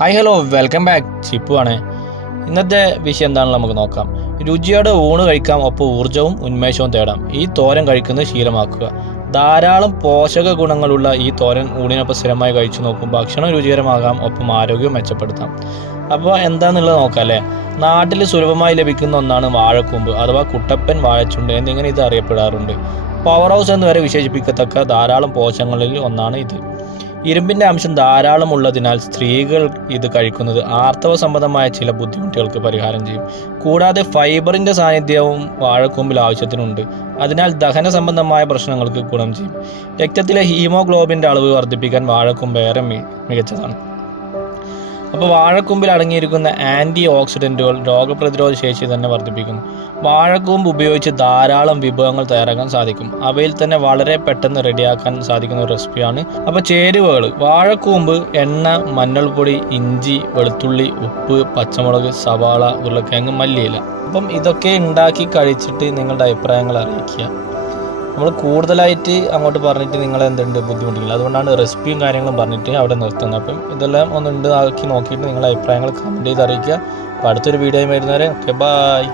Hi hello welcome back Chippu ആണ്. ഇന്നത്തെ വിഷയം എന്താണെന്ന് നമുക്ക് നോക്കാം. രുചിയോടെ ഊണ് കഴിക്കാം ഒപ്പം ഊർജവും ഉന്മേഷവും തേടാം. ഈ തോരൻ കഴിക്കുന്നത് ശീലമാക്കുക. ധാരാളം പോഷക ഗുണങ്ങളുള്ള ഈ തോരൻ ഊണിനൊപ്പം സ്ഥിരമായി കഴിച്ചു നോക്കും. ഭക്ഷണം രുചികരമാകാം ഒപ്പം ആരോഗ്യവും മെച്ചപ്പെടുത്താം. അപ്പോൾ എന്താണെന്നുള്ളത് നോക്കാം അല്ലേ? നാട്ടിൽ സുലഭമായി ലഭിക്കുന്ന ഒന്നാണ് വാഴക്കൂമ്പ് അഥവാ കുട്ടപ്പൻ വാഴച്ചുണ്ട് എന്നിങ്ങനെ ഇത് അറിയപ്പെടാറുണ്ട്. പവർ ഹൗസ് എന്ന് വരെ വിശേഷിപ്പിക്കത്തക്ക ധാരാളം പോഷകങ്ങളിൽ ഒന്നാണ് ഇത്. ഇരുമ്പിന്റെ അംശം ധാരാളം ഉള്ളതിനാൽ സ്ത്രീകൾ ഇത് കഴിക്കുന്നത് ആർത്തവ സംബന്ധമായ ചില ബുദ്ധിമുട്ടുകൾക്ക് പരിഹാരം ചെയ്യും. കൂടാതെ ഫൈബറിന്റെ സാന്നിധ്യവും വാഴക്കൂമ്പിൽ ആവശ്യത്തിനുണ്ട്. അതിനാൽ ദഹന സംബന്ധമായ പ്രശ്നങ്ങൾക്ക് ഗുണം ചെയ്യും. രക്തത്തിലെ ഹീമോഗ്ലോബിന്റെ അളവ് വർദ്ധിപ്പിക്കാൻ വാഴക്കൂമ്പ് ഏറെ മികച്ചതാണ്. അപ്പോൾ വാഴക്കൂമ്പിൽ അടങ്ങിയിരിക്കുന്ന ആന്റി ഓക്സിഡന്റുകൾ രോഗപ്രതിരോധ ശേഷി തന്നെ വർദ്ധിപ്പിക്കുന്നു. വാഴക്കൂമ്പ് ഉപയോഗിച്ച് ധാരാളം വിഭവങ്ങൾ തയ്യാറാക്കാൻ സാധിക്കും. അവയിൽ തന്നെ വളരെ പെട്ടെന്ന് റെഡിയാക്കാൻ സാധിക്കുന്ന ഒരു റെസിപ്പിയാണ്. അപ്പോൾ ചേരുവകൾ വാഴക്കൂമ്പ് എണ്ണ മഞ്ഞൾപ്പൊടി ഇഞ്ചി വെളുത്തുള്ളി ഉപ്പ് പച്ചമുളക് സവാള ഉരുളക്കിഴങ്ങ് മല്ലിയില. അപ്പം ഇതൊക്കെ ഉണ്ടാക്കി കഴിച്ചിട്ട് നിങ്ങളുടെ അഭിപ്രായങ്ങൾ അറിയിക്കുക. നമ്മൾ കൂടുതലായിട്ട് അങ്ങോട്ട് പറഞ്ഞിട്ട് നിങ്ങൾ എന്തുണ്ട് ബുദ്ധിമുട്ടില്ല അതുകൊണ്ടാണ് റെസിപ്പിയും കാര്യങ്ങളും പറഞ്ഞിട്ട് അവിടെ നിർത്തുന്നത്. അപ്പം ഇതെല്ലാം ഒന്നുണ്ട് ആക്കി നോക്കിയിട്ട് നിങ്ങളുടെ അഭിപ്രായങ്ങൾ കമന്റ് ചെയ്ത് അറിയിക്കുക. അപ്പോൾ അടുത്തൊരു വീഡിയോ വരുന്നവരെ ഓക്കെ ബായ്